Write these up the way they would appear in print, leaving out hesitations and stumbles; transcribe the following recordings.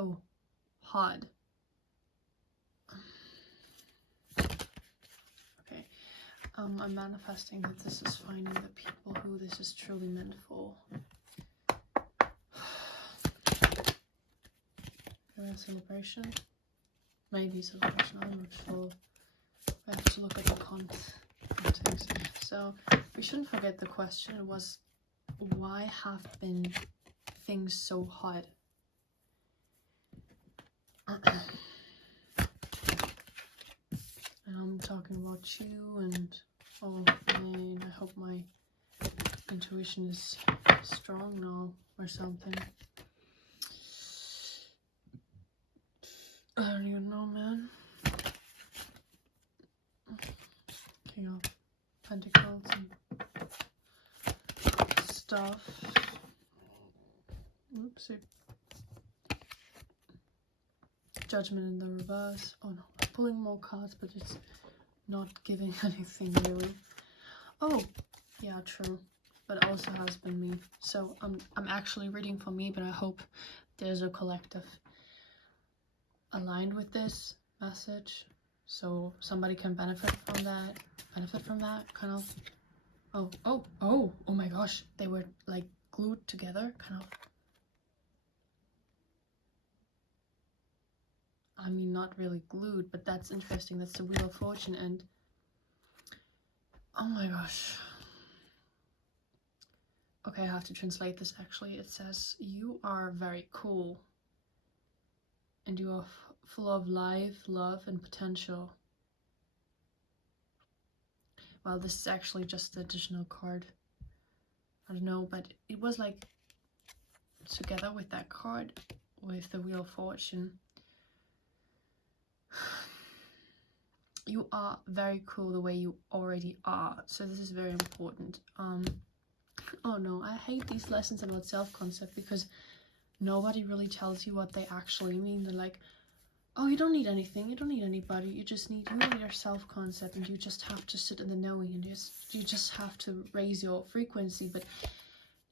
so hard. Okay, I'm manifesting that this is finding the people who this is truly meant for. A celebration? Maybe celebration, I'm not sure. I have to look at the context. So, we shouldn't forget the question. It was, why have been things so hard? And I'm talking about you and, oh man, I hope my intuition is strong now or something. I don't even know, man. King of Pentacles and stuff. Oopsie. Judgment in the reverse. Oh no, I'm pulling more cards, but it's not giving anything really. Oh, yeah, true. But it also has been me. So I'm actually reading for me, but I hope there's a collective aligned with this message, so somebody can benefit from that kind of. Oh my gosh, they were like glued together, kind of. I mean, not really glued, but that's interesting. That's the Wheel of Fortune. And oh my gosh. Okay, I have to translate this actually. It says, you are very cool and you are full of life, love, and potential. Well, this is actually just the additional card. I don't know, but it was like together with that card, with the Wheel of Fortune. You are very cool the way you already are. So this is very important. Oh no, I hate these lessons about self-concept because nobody really tells you what they actually mean. They're like, oh, you don't need anything, you don't need anybody, you just need you and your self-concept, and you just have to sit in the knowing, and you just have to raise your frequency. But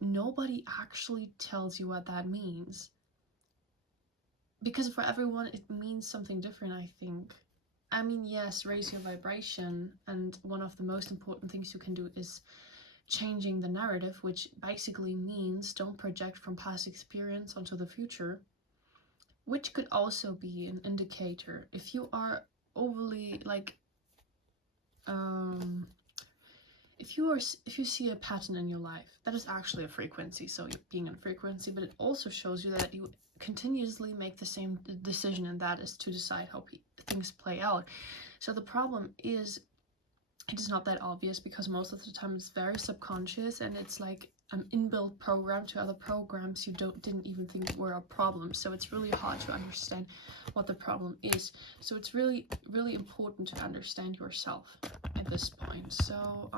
nobody actually tells you what that means, because for everyone it means something different, I think. I mean, yes, raise your vibration, and one of the most important things you can do is changing the narrative, which basically means don't project from past experience onto the future, which could also be an indicator. If you are overly like, if you see a pattern in your life, that is actually a frequency, so you're being in frequency, but it also shows you that you continuously make the same decision, and that is to decide how things play out. So the problem is, it is not that obvious because most of the time it's very subconscious, and it's like an inbuilt program to other programs you didn't even think were a problem. So it's really hard to understand what the problem is. So it's really important to understand yourself at this point. So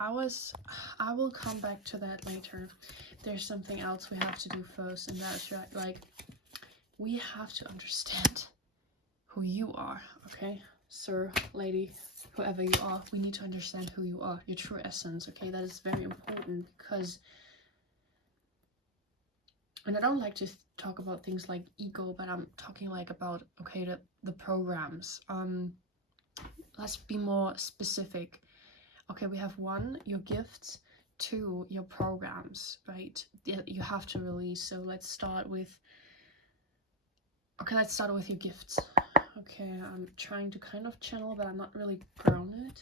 I will come back to that later. There's something else we have to do first, and that's right, like, we have to understand who you are. Okay, sir, lady, whoever you are, we need to understand who you are, your true essence. Okay, that is very important, because, and I don't like to talk about things like ego, but I'm talking like about, okay, the programs. Let's be more specific. Okay, we have 1, your gifts, 2, your programs, right? You have to release. So let's start with, okay, let's start with your gifts. Okay, I'm trying to kind of channel, but I'm not really grounded.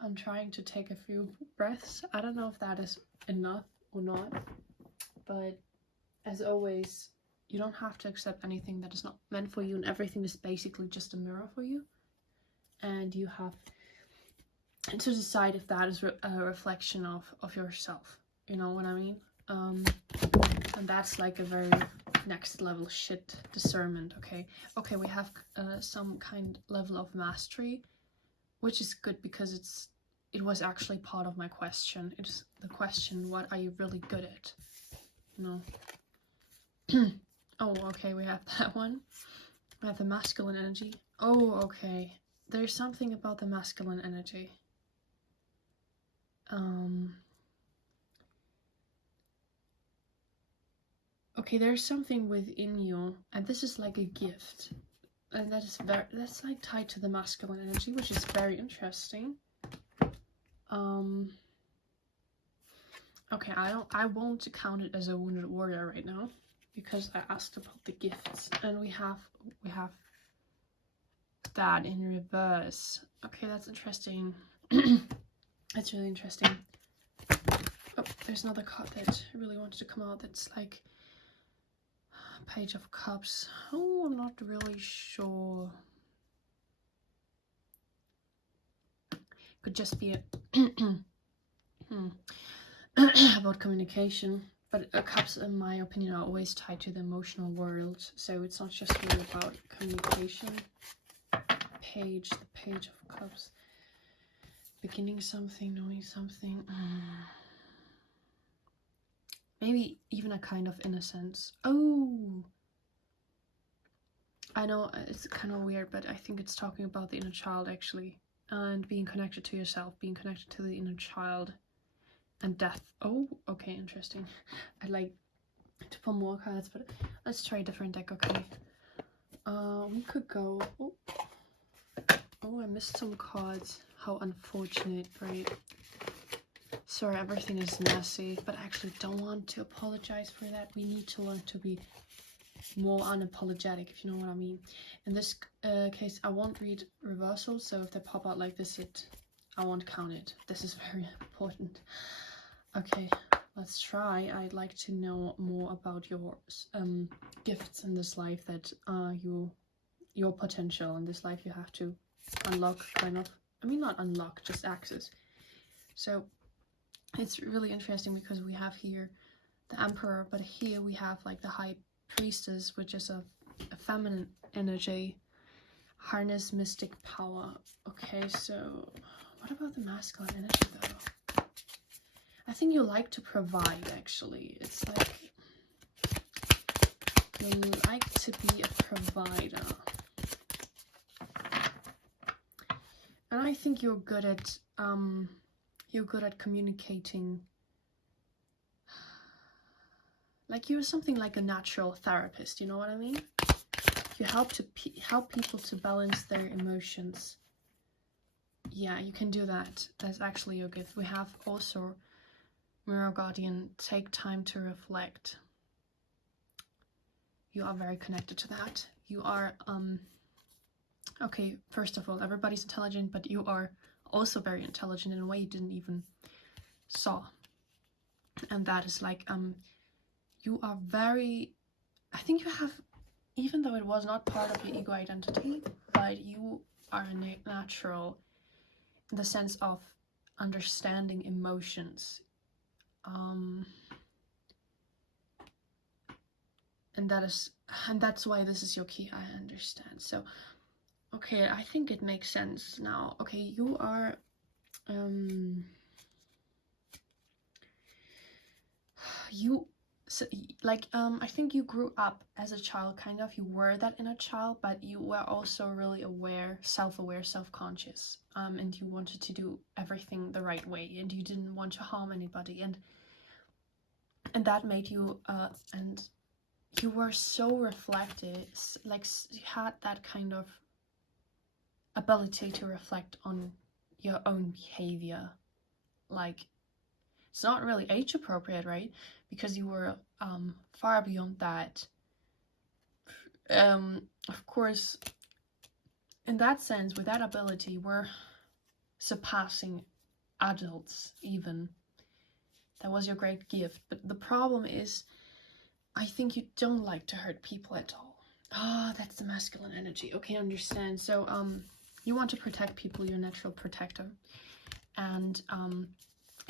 I'm trying to take a few breaths. I don't know if that is enough or not, but as always, you don't have to accept anything that is not meant for you, and everything is basically just a mirror for you, and you have to decide if that is a reflection of yourself. You know what I mean? And that's like a very next level shit discernment. Okay, we have some kind level of mastery, which is good because it was actually part of my question. It's the question, what are you really good at? You know. Oh, okay, we have that one. We have the masculine energy. Oh, okay, there's something about the masculine energy. Okay, there's something within you, and this is like a gift, and that's like tied to the masculine energy, which is very interesting. Okay, I won't count it as a wounded warrior right now, because I asked about the gifts, and we have that in reverse. Okay, that's interesting. That's really interesting. Oh, there's another card that I really wanted to come out. That's like Page of Cups. Oh, I'm not really sure. Could just be about communication. But cups, in my opinion, are always tied to the emotional world. So it's not just really about communication. The Page of Cups. Beginning something, knowing something. Maybe even a kind of innocence. Oh! I know it's kind of weird, but I think it's talking about the inner child, actually. And being connected to yourself, being connected to the inner child. And death. Oh, okay, interesting. I'd like to pull more cards, but let's try a different deck, okay? We could go... Oh, I missed some cards. How unfortunate, right? Sorry, everything is messy, but I actually don't want to apologize for that. We need to learn to be more unapologetic, if you know what I mean. In this case, I won't read reversals, so if they pop out like this, I won't count it. This is very important. Okay, let's try. I'd like to know more about your gifts in this life, that your potential in this life you have to unlock, kind of. I mean, not unlock, just access. So it's really interesting because we have here the Emperor, but here we have like the High Priestess, which is a feminine energy. Harness mystic power. Okay, so what about the masculine energy though? I think you like to provide, actually. It's like you like to be a provider. And I think you're good at communicating. Like you're something like a natural therapist, you know what I mean? You help people to balance their emotions. Yeah, you can do that. That's actually your gift. We have also Mirror Guardian, take time to reflect. You are very connected to that. You are okay, first of all, everybody's intelligent, but you are also very intelligent in a way you didn't even saw. And that is like you are very, I think you have, even though it was not part of your ego identity, but you are natural in the sense of understanding emotions. And that's why this is your key, I understand. So, okay, I think it makes sense now. Okay, you are, I think you grew up as a child, kind of. You were that inner child, but you were also really aware, self-aware, self-conscious. And you wanted to do everything the right way, and you didn't want to harm anybody. And that made you, and you were so reflective, like you had that kind of ability to reflect on your own behavior. Like, it's not really age appropriate, right? Because you were far beyond that. Of course, in that sense, with that ability, we're surpassing adults even. That was your great gift. But the problem is, I think you don't like to hurt people at all. Ah, that's the masculine energy. Okay, I understand. So, you want to protect people, you're a natural protector. And,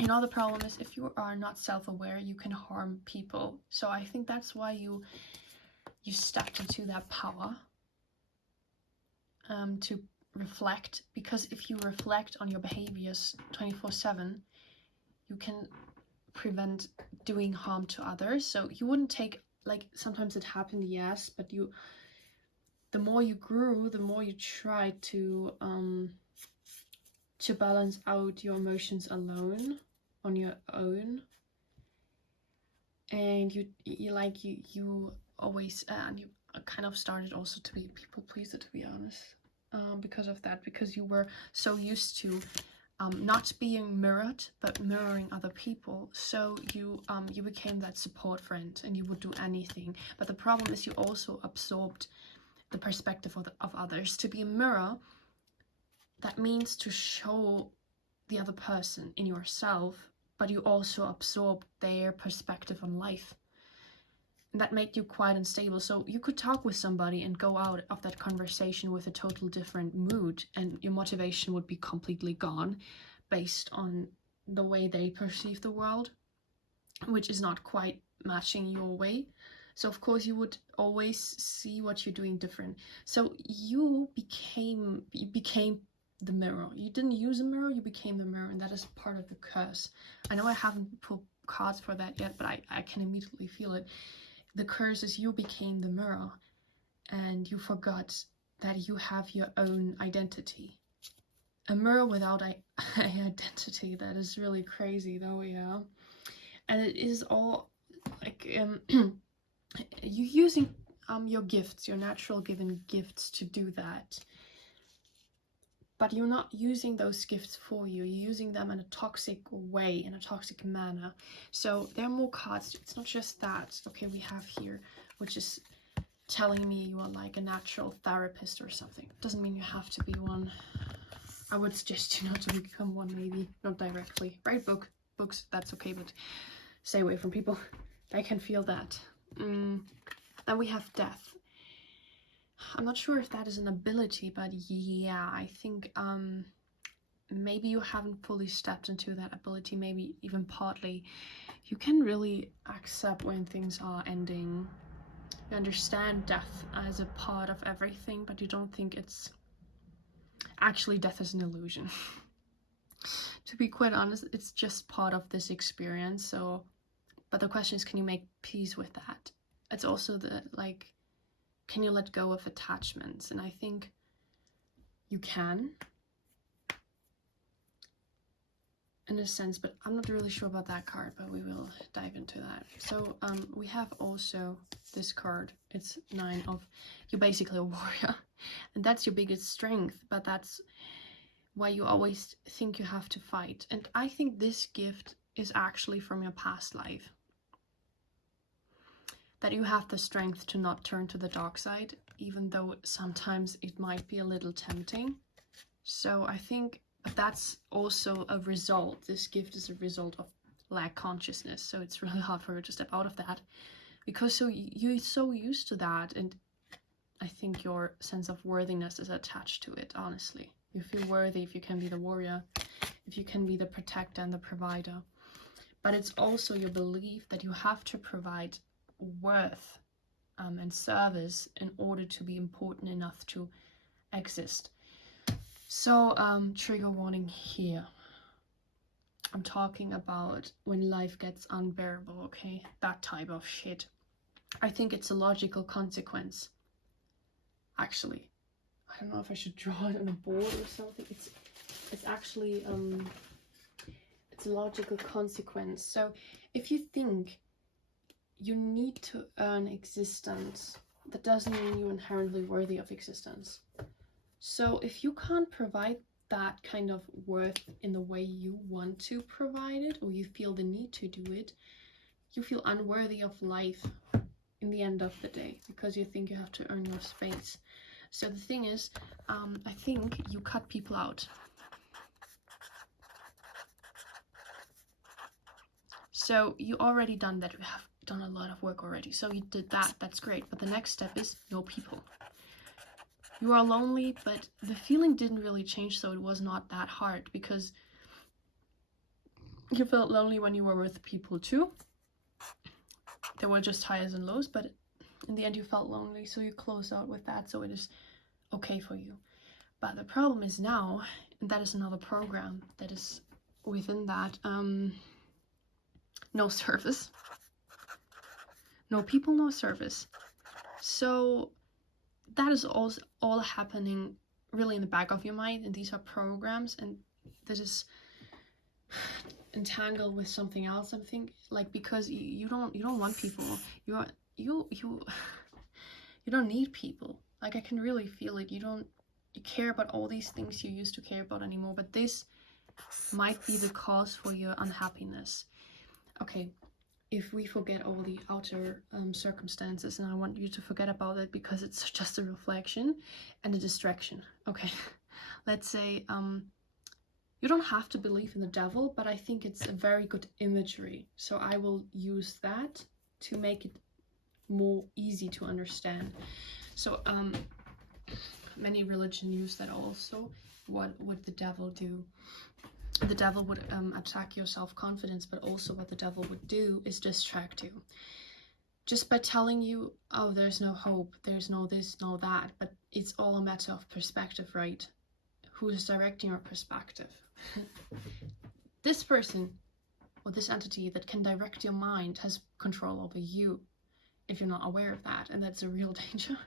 you know, the problem is if you are not self-aware, you can harm people. So I think that's why you stepped into that power, to reflect. Because if you reflect on your behaviors 24/7, you can prevent doing harm to others. So you wouldn't take, like, sometimes it happened, yes, but the more you grew, the more you tried to balance out your emotions alone, on your own. and you always and you kind of started also to be a people pleaser, to be honest, because of that, because you were so used to not being mirrored but mirroring other people. So you became that support friend and you would do anything. But the problem is you also absorbed the perspective of others. To be a mirror, that means to show the other person in yourself, but you also absorb their perspective on life. And that made you quite unstable. So you could talk with somebody and go out of that conversation with a total different mood, and your motivation would be completely gone based on the way they perceive the world, which is not quite matching your way. So of course you would always see what you're doing different. So you became the mirror. You didn't use a mirror, you became the mirror, and that is part of the curse. I know I haven't put cards for that yet, but I can immediately feel it. The curse is you became the mirror and you forgot that you have your own identity. A mirror without an identity, that is really crazy though, yeah. And it is all like you using your gifts, your natural given gifts to do that. But you're not using those gifts for you. You're using them in a toxic way, in a toxic manner. So there are more cards. It's not just that. Okay, we have here, which is telling me you are like a natural therapist or something. Doesn't mean you have to be one. I would suggest you not to become one, maybe. Not directly. Write books, that's okay, but stay away from people. I can feel that. Then we have death. I'm not sure if that is an ability, but yeah, I think maybe you haven't fully stepped into that ability, maybe even partly. You can really accept when things are ending. You understand death as a part of everything, but you don't think it's actually death is an illusion. To be quite honest, it's just part of this experience. So, but the question is, can you make peace with that? It's also the like, can you let go of attachments? And I think you can, in a sense, but I'm not really sure about that card, but we will dive into that. So we have also this card. It's 9 of, you're basically a warrior, and that's your biggest strength, but that's why you always think you have to fight. And I think this gift is actually from your past life, that you have the strength to not turn to the dark side, even though sometimes it might be a little tempting. So I think that's also a result. This gift is a result of lack consciousness. So it's really hard for you to step out of that, because so you're so used to that, and I think your sense of worthiness is attached to it, honestly. You feel worthy if you can be the warrior, if you can be the protector and the provider. But it's also your belief that you have to provide worth and service in order to be important enough to exist. So trigger warning here. I'm talking about when life gets unbearable, okay? That type of shit. I think it's a logical consequence. Actually, I don't know if I should draw it on a board or something. It's actually it's a logical consequence. So if you think you need to earn existence, that doesn't mean you're inherently worthy of existence. So if you can't provide that kind of worth in the way you want to provide it, or you feel the need to do it, you feel unworthy of life in the end of the day, because you think you have to earn your space. So the thing is, I think you cut people out. So you already done that. You have done a lot of work already. So you did that. That's great. But the next step is no people. You are lonely, but the feeling didn't really change, so it was not that hard, because you felt lonely when you were with people too. There were just highs and lows, but in the end you felt lonely, so you closed out with that, so it is okay for you. But the problem is now, and that is another program that is within that, no service. No people, no service. So that is all happening really in the back of your mind, and these are programs, and this is entangle with something else. I think like because you don't want people. You don't need people. Like I can really feel it. You care about all these things you used to care about anymore. But this might be the cause for your unhappiness. Okay, if we forget all the outer circumstances, and I want you to forget about it because it's just a reflection and a distraction. Okay, let's say you don't have to believe in the devil, but I think it's a very good imagery, so I will use that to make it more easy to understand. So many religions use that also. What would the devil do? The devil would attack your self-confidence, but also what the devil would do is distract you. Just by telling you, oh, there's no hope, there's no this, no that, but it's all a matter of perspective, right? Who is directing your perspective? This person or this entity that can direct your mind has control over you if you're not aware of that, and that's a real danger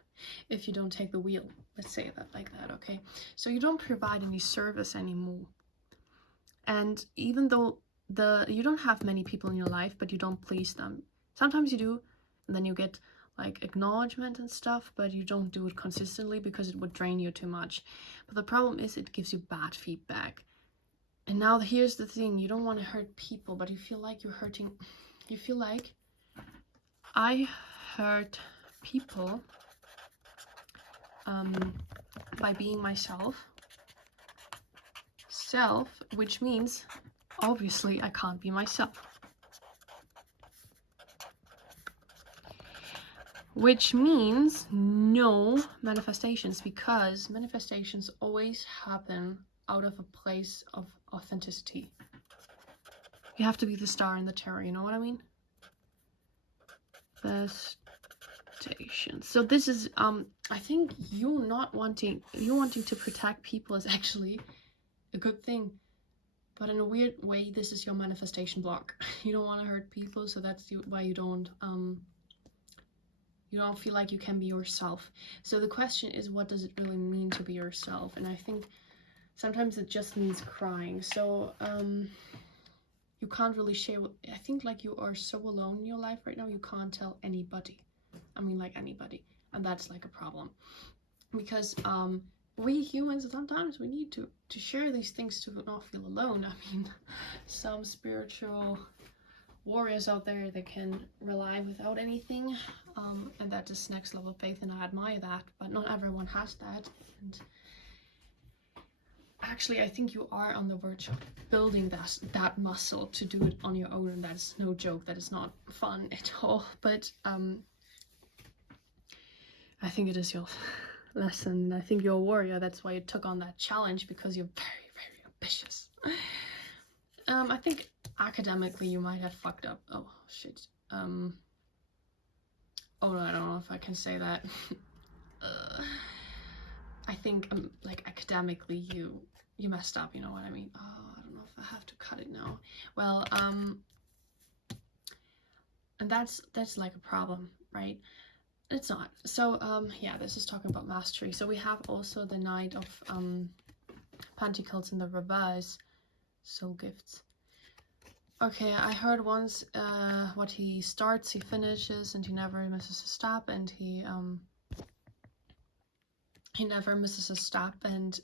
if you don't take the wheel. Let's say that like that, okay? So you don't provide any service anymore. And even though you don't have many people in your life, but you don't please them. Sometimes you do, and then you get like acknowledgement and stuff, but you don't do it consistently because it would drain you too much. But the problem is it gives you bad feedback. And now here's the thing, you don't want to hurt people, but you feel like you're hurting. You feel like I hurt people by being myself. Which means obviously I can't be myself. Which means no manifestations, because manifestations always happen out of a place of authenticity. You have to be the star in the terror, you know what I mean? Manifestations. So this is I think you wanting to protect people is actually a good thing, but in a weird way this is your manifestation block. You don't want to hurt people, so that's why you don't feel like you can be yourself. So the question is, what does it really mean to be yourself? And I think sometimes it just means crying. So you can't really share. I think like you are so alone in your life right now, you can't tell anybody. I mean like anybody, and that's like a problem, because we humans sometimes we need to share these things to not feel alone. I mean, some spiritual warriors out there, they can rely without anything, and that is next level faith, and I admire that, but not everyone has that. And actually I think you are on the verge of building that muscle to do it on your own, and that is no joke, that is not fun at all, but I think it is your lesson, and I think you're a warrior. That's why you took on that challenge, because you're very, very ambitious. I think academically you might have fucked up. Oh shit. Oh no, I don't know if I can say that. I think like academically you messed up, you know what I mean? Oh, I don't know if I have to cut it now. Well, and that's like a problem, right? It's not. So yeah, this is talking about mastery. So we have also the Knight of Pentacles in the reverse, soul gifts. Okay, I heard once what he starts he finishes, and he never misses a step, and he never misses a step, and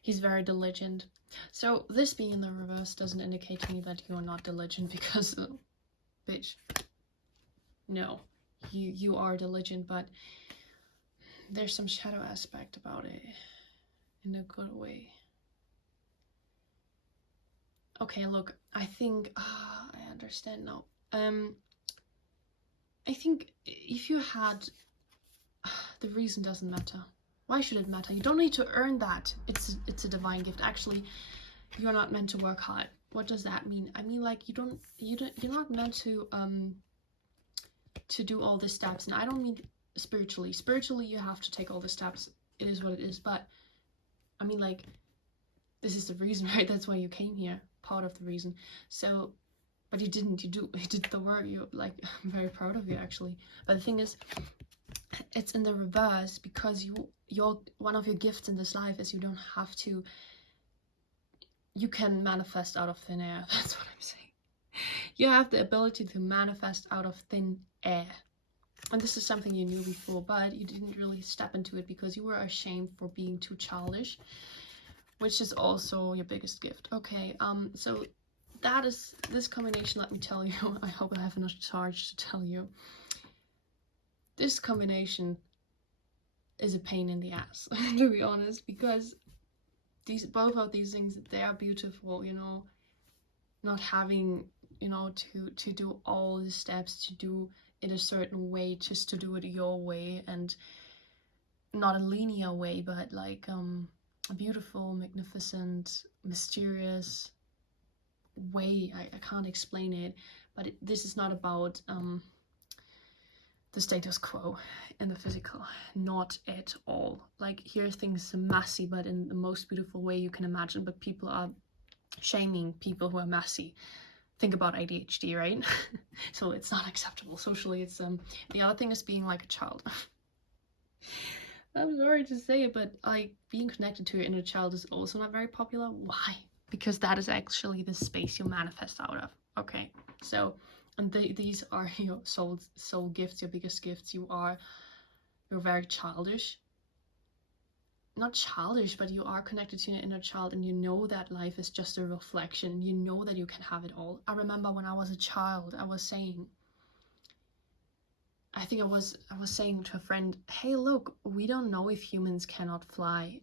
he's very diligent. So this being in the reverse doesn't indicate to me that you are not diligent, because bitch, no, you are diligent, but there's some shadow aspect about it in a good way. Okay, look, I think I understand now. I think if you had the reason doesn't matter. Why should it matter? You don't need to earn that. It's a divine gift. Actually, you're not meant to work hard. What does that mean? I mean, like you're not meant to do all the steps. And I don't mean spiritually. Spiritually, you have to take all the steps. It is what it is. But I mean, like, this is the reason, right? That's why you came here. Part of the reason. So, but you didn't. You did the work. You like. I'm very proud of you, actually. But the thing is, it's in the reverse, because your one of your gifts in this life is you don't have to, you can manifest out of thin air. That's what I'm saying. You have the ability to manifest out of thin air. And this is something you knew before, but you didn't really step into it because you were ashamed for being too childish, which is also your biggest gift. Okay, so that is this combination. Let me tell you, I hope I have enough charge to tell you. This combination is a pain in the ass, to be honest, because both of these things, they are beautiful, you know, not having, you know, to do all the steps, to do it a certain way, just to do it your way, and not a linear way, but like a beautiful, magnificent, mysterious way. I can't explain it, but this is not about the status quo in the physical, not at all. Like, here things are messy, but in the most beautiful way you can imagine, but people are shaming people who are messy. Think about ADHD, right? So it's not acceptable socially. It's the other thing is being like a child. I'm sorry to say it, but like, being connected to your inner child is also not very popular. Why? Because that is actually the space you manifest out of. Okay, so, and these are your soul gifts, your biggest gifts. You're very childish. Not childish, but you are connected to your inner child, and you know that life is just a reflection. You know that you can have it all. I remember when I was a child, I was saying to a friend, hey, look, we don't know if humans cannot fly.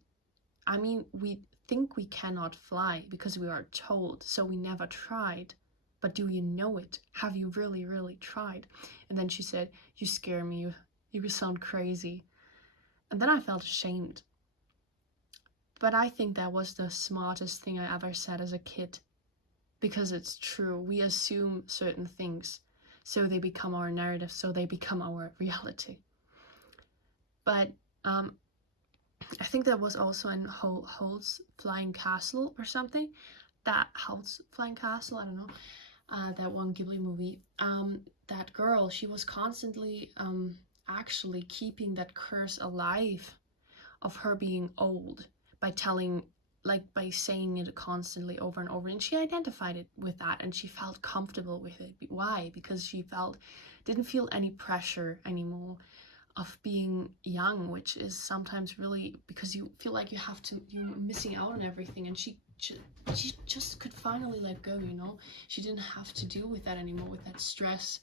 I mean, we think we cannot fly because we are told, so we never tried. But do you know it? Have you really, really tried? And then she said, you scare me. You sound crazy. And then I felt ashamed. But I think that was the smartest thing I ever said as a kid, because it's true. We assume certain things, so they become our narrative, so they become our reality. But I think that was also in Howl's Flying Castle or something. That Howl's Flying Castle, I don't know, that one Ghibli movie. That girl, she was constantly actually keeping that curse alive of her being old, by saying it constantly over and over, and she identified it with that, and she felt comfortable with it. Why? Because she didn't feel any pressure anymore of being young, which is sometimes really because you feel like you're missing out on everything, and she just could finally let go, you know. She didn't have to deal with that anymore, with that stress.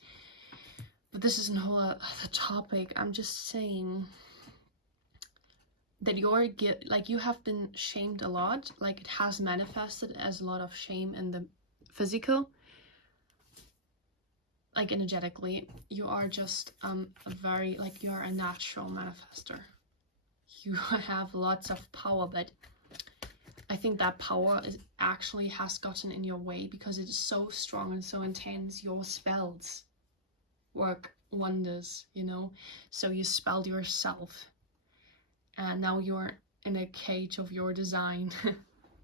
But this is no other topic. I'm just saying that you have been shamed a lot. Like, it has manifested as a lot of shame in the physical, like energetically. You are just you're a natural manifester. You have lots of power, but I think that power has gotten in your way because it is so strong and so intense. Your spells work wonders, you know. So you spelled yourself, and now you're in a cage of your design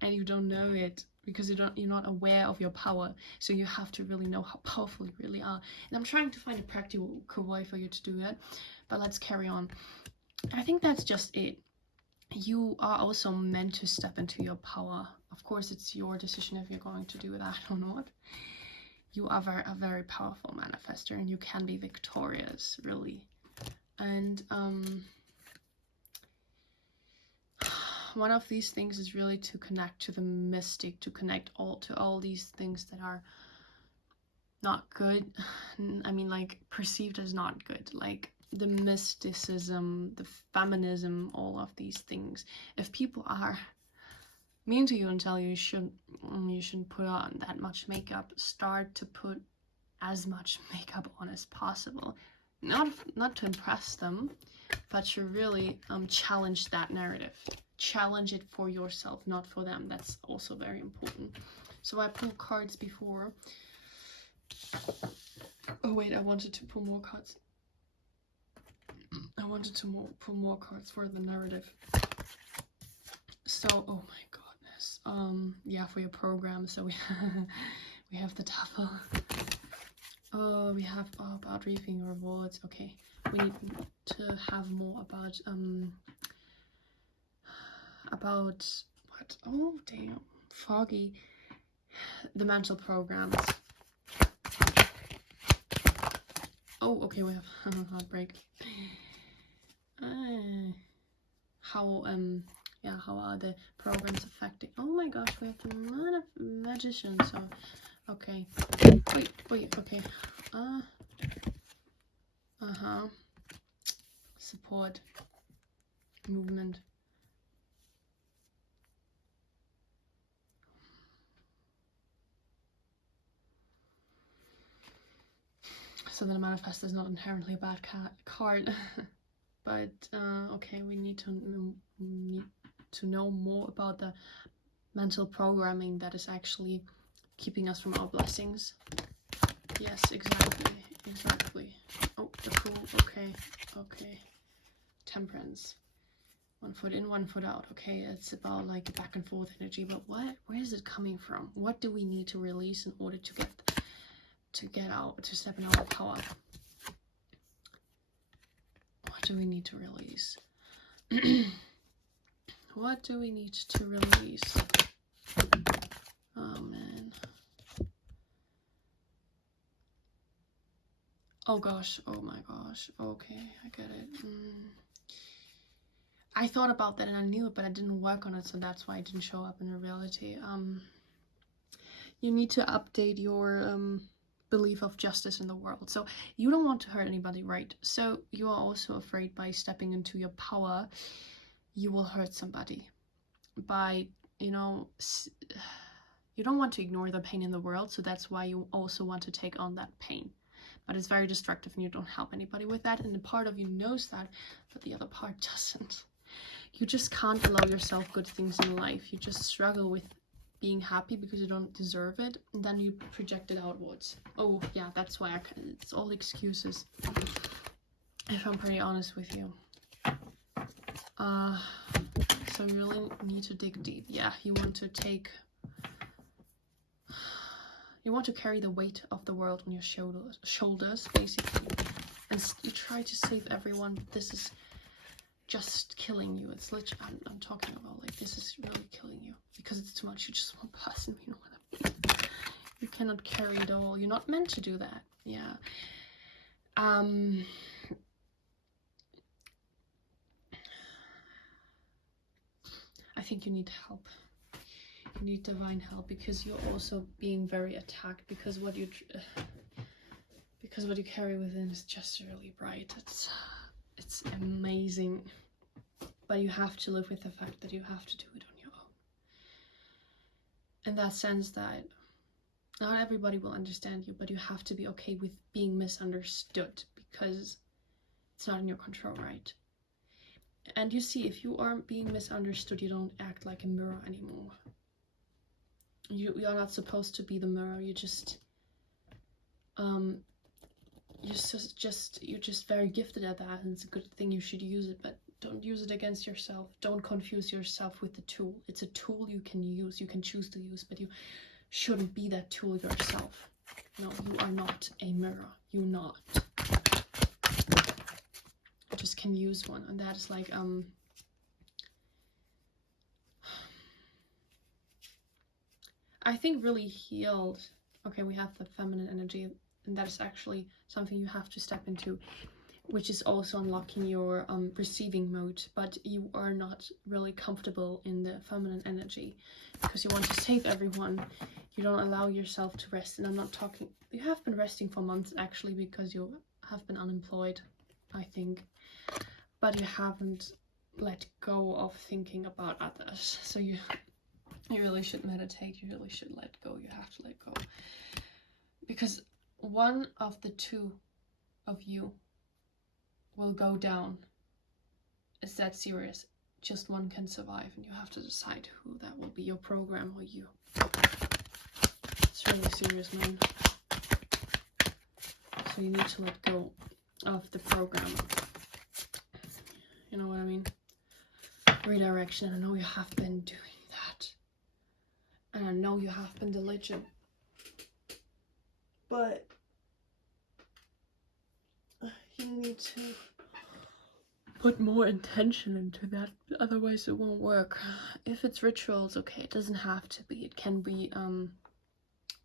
and you don't know it because you're not aware of your power. So you have to really know how powerful you really are, and I'm trying to find a practical way for you to do that, but let's carry on. I think that's just it. You are also meant to step into your power. Of course, it's your decision if you're going to do that or not. You are a very powerful manifester, and you can be victorious, really. And one of these things is really to connect to the mystic, to connect to all these things that are not good. I mean, like, perceived as not good, like the mysticism, the feminism, all of these things. If people are mean to you and tell you shouldn't put on that much makeup, start to put as much makeup on as possible. Not to impress them, but to really challenge that narrative. Challenge it for yourself, not for them. That's also very important. So I pulled cards before. Oh wait, I wanted to pull more cards. I wanted to pull more cards for the narrative. So, oh my goodness. Yeah, for your program. So we have the devil. Oh, we have about about reaping rewards. Okay, we need to have more about what? Oh damn, foggy. The mental programs. Oh, okay, we have heartbreak. How how are the programs affecting? Oh my gosh, we have the magician. So okay, wait, okay, support, movement. So the manifest is not inherently a bad card, but okay, we need to know more about the mental programming that is actually keeping us from our blessings. Yes, exactly. Oh, the Fool. Okay. Temperance. 1 foot in, 1 foot out. Okay, it's about like back and forth energy, but where is it coming from? What do we need to release in order to step in our power? What do we need to release? What do we need to release? Oh man. Oh gosh, oh my gosh. Okay, I get it. I thought about that and I knew it, but I didn't work on it, so that's why it didn't show up in reality. You need to update your belief of justice in the world. So you don't want to hurt anybody, right? So you are also afraid by stepping into your power, you will hurt somebody. By, you don't want to ignore the pain in the world, so that's why you also want to take on that pain. But it's very destructive and you don't help anybody with that, and the part of you knows that, but the other part doesn't. You just can't allow yourself good things in life. You just struggle with being happy because you don't deserve it, and then you project it outwards. Oh yeah, that's why it's all excuses, if I'm pretty honest with you. So you really need to dig deep. Yeah, you want to carry the weight of the world on your shoulders basically, and you try to save everyone, but this is just killing you. It's literally, I'm talking about like, this is really killing you because it's too much. You're just one person, you know what I mean? You cannot carry it all. You're not meant to do that. Yeah. I think you need help. You need divine help, because you're also being very attacked, because what you carry within is just really bright. It's amazing, but you have to live with the fact that you have to do it on your own. In that sense that not everybody will understand you, but you have to be okay with being misunderstood, because it's not in your control, right? And you see, if you aren't being misunderstood, you don't act like a mirror anymore. You are not supposed to be the mirror. You're just very gifted at that, and it's a good thing. You should use it, but don't use it against yourself. Don't confuse yourself with the tool. It's a tool you can use, you can choose to use, but you shouldn't be that tool yourself. No, you are not a mirror. You're not. You just can use one, and that is like I think really healed. Okay, we have the feminine energy, and that is actually something you have to step into, which is also unlocking your receiving mode, but you are not really comfortable in the feminine energy because you want to save everyone. You don't allow yourself to rest, and I'm not talking, you have been resting for months actually because you have been unemployed, I think, but you haven't let go of thinking about others. So you really should meditate, you really should let go. You have to let go, because one of the two of you will go down. It's that serious. Just one can survive, and you have to decide who that will be, your program or you. It's really serious, man. So you need to let go of the program. You know what I mean? Redirection. I know you have been doing that, and I know you have been diligent, but need to put more intention into that, otherwise it won't work. If it's rituals, okay, it doesn't have to be. It can be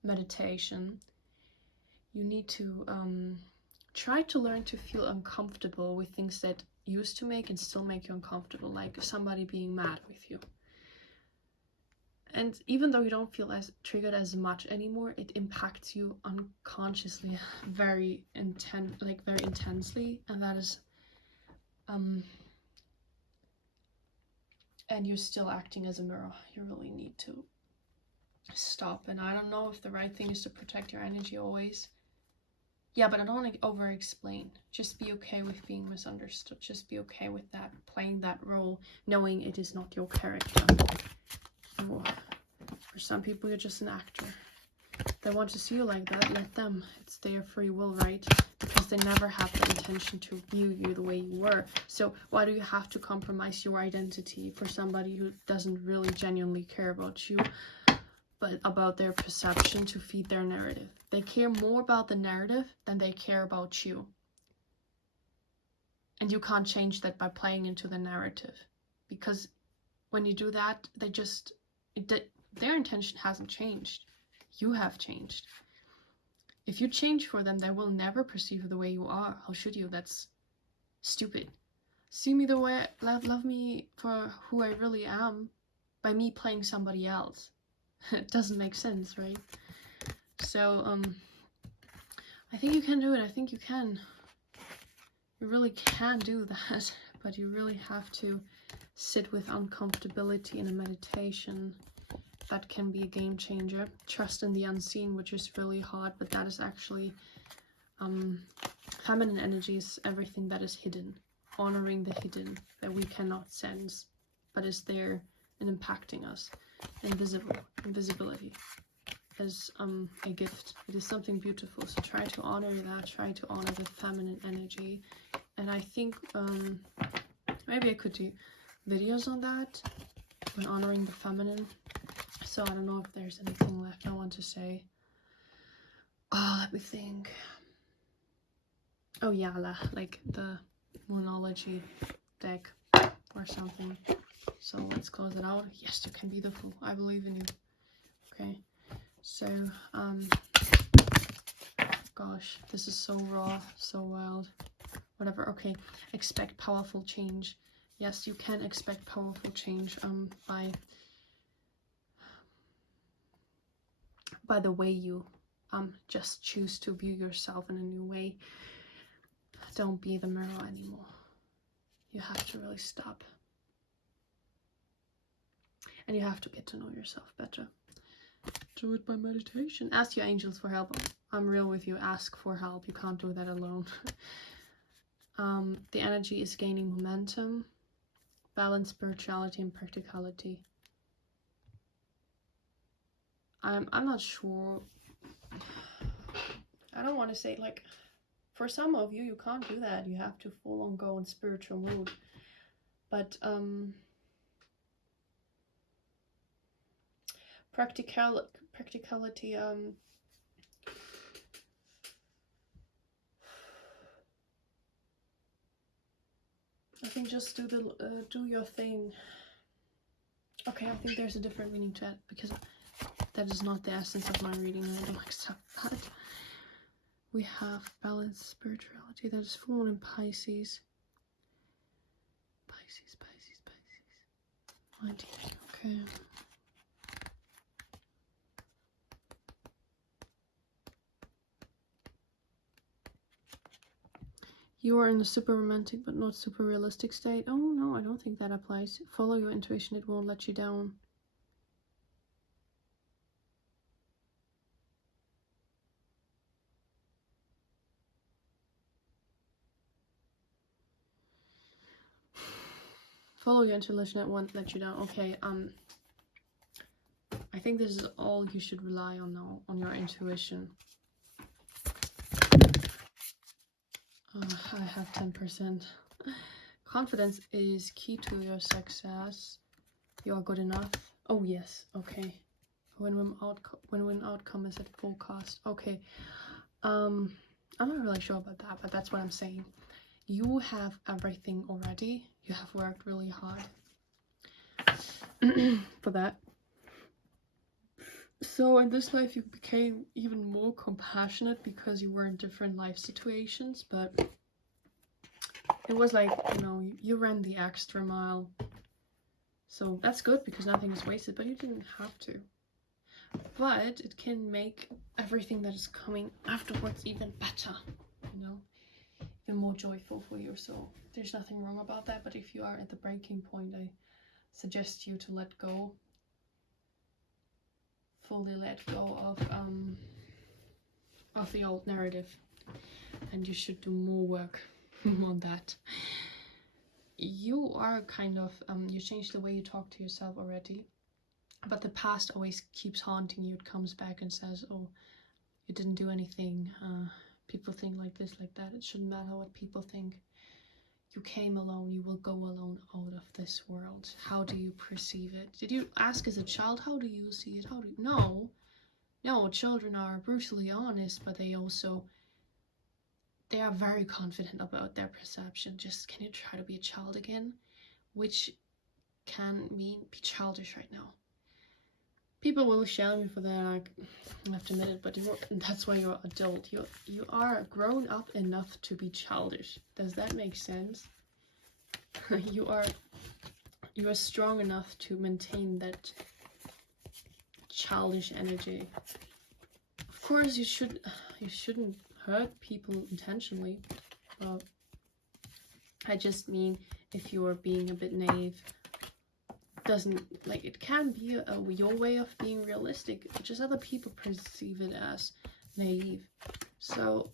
meditation. You need to try to learn to feel uncomfortable with things that used to make and still make you uncomfortable, like somebody being mad with you. And even though you don't feel as triggered as much anymore, it impacts you unconsciously very intensely, and that is and you're still acting as a mirror. You really need to stop. And I don't know if the right thing is to protect your energy always. Yeah, but I don't want to over explain. Just be okay with being misunderstood. Just be okay with that, playing that role, knowing it is not your character. For some people, you're just an actor. They want to see you like that, let them. It's their free will, right? Because they never had the intention to view you the way you were. So why do you have to compromise your identity for somebody who doesn't really genuinely care about you, but about their perception to feed their narrative? They care more about the narrative than they care about you. And you can't change that by playing into the narrative. Because when you do that, their intention hasn't changed. You have changed. If you change for them, they will never perceive you the way you are. How should you? That's stupid. See me the way, love me for who I really am by me playing somebody else. It doesn't make sense, right? So, I think you can do it. I think you can. You really can do that, but you really have to sit with uncomfortability in a meditation. That can be a game changer. Trust in the unseen, which is really hard, but that is actually feminine energy is everything that is hidden, honoring the hidden that we cannot sense, but is there and impacting us. Invisibility is a gift. It is something beautiful. So try to honor that. Try to honor the feminine energy, and I think maybe I could do videos on that, on honoring the feminine. So I don't know if there's anything left I want to say. Oh, let me think. Oh yeah, like the Monology deck or something. So let's close it out. Yes, you can be the fool. I believe in you. Okay. So, gosh, this is so raw, so wild. Whatever. Okay. Expect powerful change. Yes, you can expect powerful change by the way you just choose to view yourself in a new way. Don't be the mirror anymore. You have to really stop. And you have to get to know yourself better. Do it by meditation. Ask your angels for help. I'm real with you. Ask for help. You can't do that alone. The energy is gaining momentum. Balance spirituality and practicality. I'm not sure. I don't want to say, like, for some of you, you can't do that. You have to full on go in spiritual mood. But practicality, I think just do your thing. Okay, I think there's a different meaning to that, because that is not the essence of my reading, and I don't accept that. We have balanced spirituality. That is full in Pisces. Pisces. 19. Okay. You are in a super romantic but not super realistic state. Oh no, I don't think that applies. Follow your intuition, it won't let you down. Follow your intuition, it won't let you down. Okay, I think this is all you should rely on now, on your intuition. I have 10%. Confidence is key to your success. You are good enough. Oh yes, okay. Win-win outcome is at full cost. Okay. I'm not really sure about that, but that's what I'm saying. You have everything already. You have worked really hard for that. So in this life you became even more compassionate because you were in different life situations, but it was like, you know, you ran the extra mile. So that's good because nothing is wasted, but you didn't have to. But it can make everything that is coming afterwards even better, you know, even more joyful for you. So there's nothing wrong about that. But if you are at the breaking point, I suggest you to let go, fully let go of the old narrative, and you should do more work on that. You are kind of you changed the way you talk to yourself already, but the past always keeps haunting you. It comes back and says, oh, you didn't do anything, people think like this, like that. It shouldn't matter what people think. You came alone, you will go alone out of this world. How do you perceive it? Did you ask as a child, how do you see it? How do you... No, children are brutally honest, but they are very confident about their perception. Just, can you try to be a child again? Which can mean be childish right now. People will shame me for that, I have to admit it, but that's why you're adult. You are grown up enough to be childish. Does that make sense? you are strong enough to maintain that childish energy. Of course, you shouldn't hurt people intentionally. I just mean, if you're being a bit naive, doesn't, like, it can be your way of being realistic, just other people perceive it as naive. So,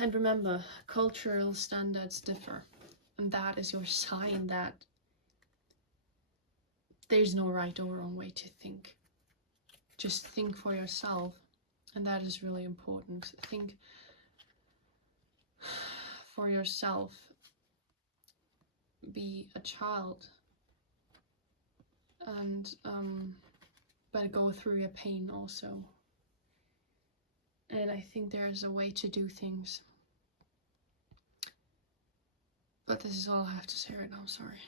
and remember, cultural standards differ, and that is your sign that there's no right or wrong way to think. Just think for yourself, and that is really important. Think for yourself. Be a child, and but go through your pain also. And I think there's a way to do things. But this is all I have to say right now, sorry.